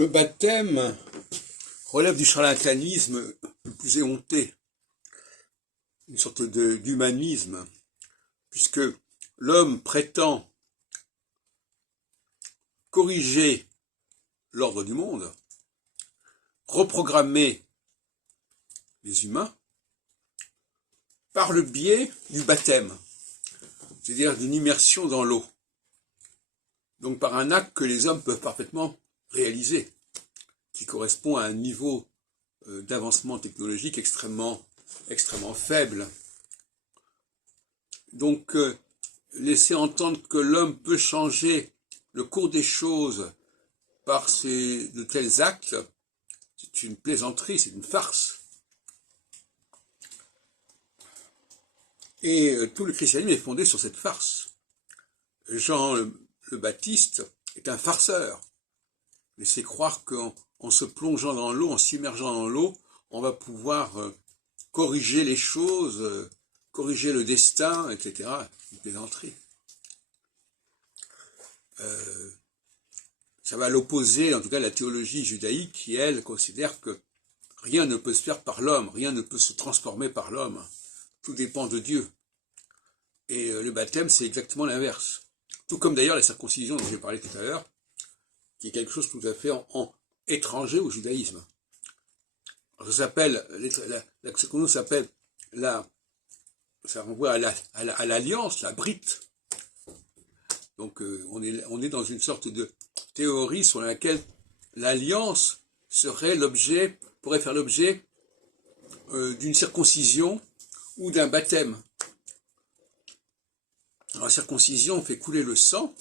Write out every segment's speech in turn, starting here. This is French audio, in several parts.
Le baptême relève du charlatanisme le plus éhonté, une sorte d'humanisme, puisque l'homme prétend corriger l'ordre du monde, reprogrammer les humains par le biais du baptême, c'est-à-dire d'une immersion dans l'eau. Donc par un acte que les hommes peuvent parfaitement réaliser, qui correspond à un niveau d'avancement technologique extrêmement faible. Donc laisser entendre que l'homme peut changer le cours des choses par de tels actes, c'est une plaisanterie, c'est une farce. Et tout le christianisme est fondé sur cette farce. Jean le Baptiste est un farceur. Laisser croire qu'en se plongeant dans l'eau, en s'immergeant dans l'eau, on va pouvoir corriger les choses, corriger le destin, etc. Une plaisanterie. Ça va à l'opposé, en tout cas, de la théologie judaïque qui, elle, considère que rien ne peut se faire par l'homme, rien ne peut se transformer par l'homme. Tout dépend de Dieu. Et le baptême, c'est exactement l'inverse. Tout comme d'ailleurs la circoncision dont j'ai parlé tout à l'heure, qui est quelque chose tout à fait étranger au judaïsme. Ça s'appelle, la circoncision s'appelle ça renvoie à l'alliance, la brite. Donc on est dans une sorte de théorie sur laquelle l'alliance pourrait faire l'objet d'une circoncision ou d'un baptême. Alors, la circoncision fait couler le sang,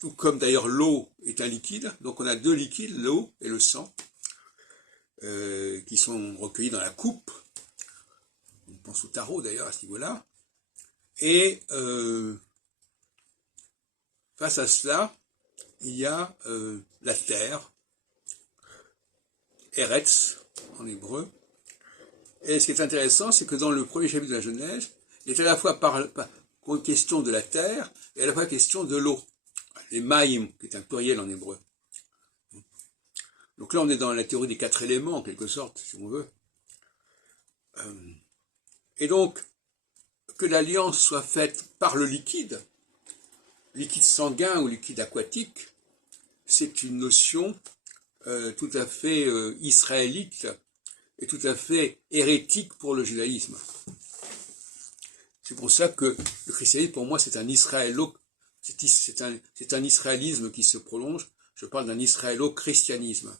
tout comme d'ailleurs l'eau est un liquide, donc on a deux liquides, l'eau et le sang, qui sont recueillis dans la coupe. On pense au tarot d'ailleurs à ce niveau-là. Et face à cela, il y a la terre, Eretz en hébreu. Et ce qui est intéressant, c'est que dans le premier chapitre de la Genèse, il est à la fois question de la terre et à la fois question de l'eau. Les maïm, qui est un pluriel en hébreu. Donc là, on est dans la théorie des quatre éléments, en quelque sorte, si on veut. Et donc, que l'alliance soit faite par le liquide sanguin ou liquide aquatique, c'est une notion tout à fait israélite et tout à fait hérétique pour le judaïsme. C'est pour ça que le christianisme, pour moi, c'est un israélisme qui se prolonge. Je parle d'un israélo-christianisme.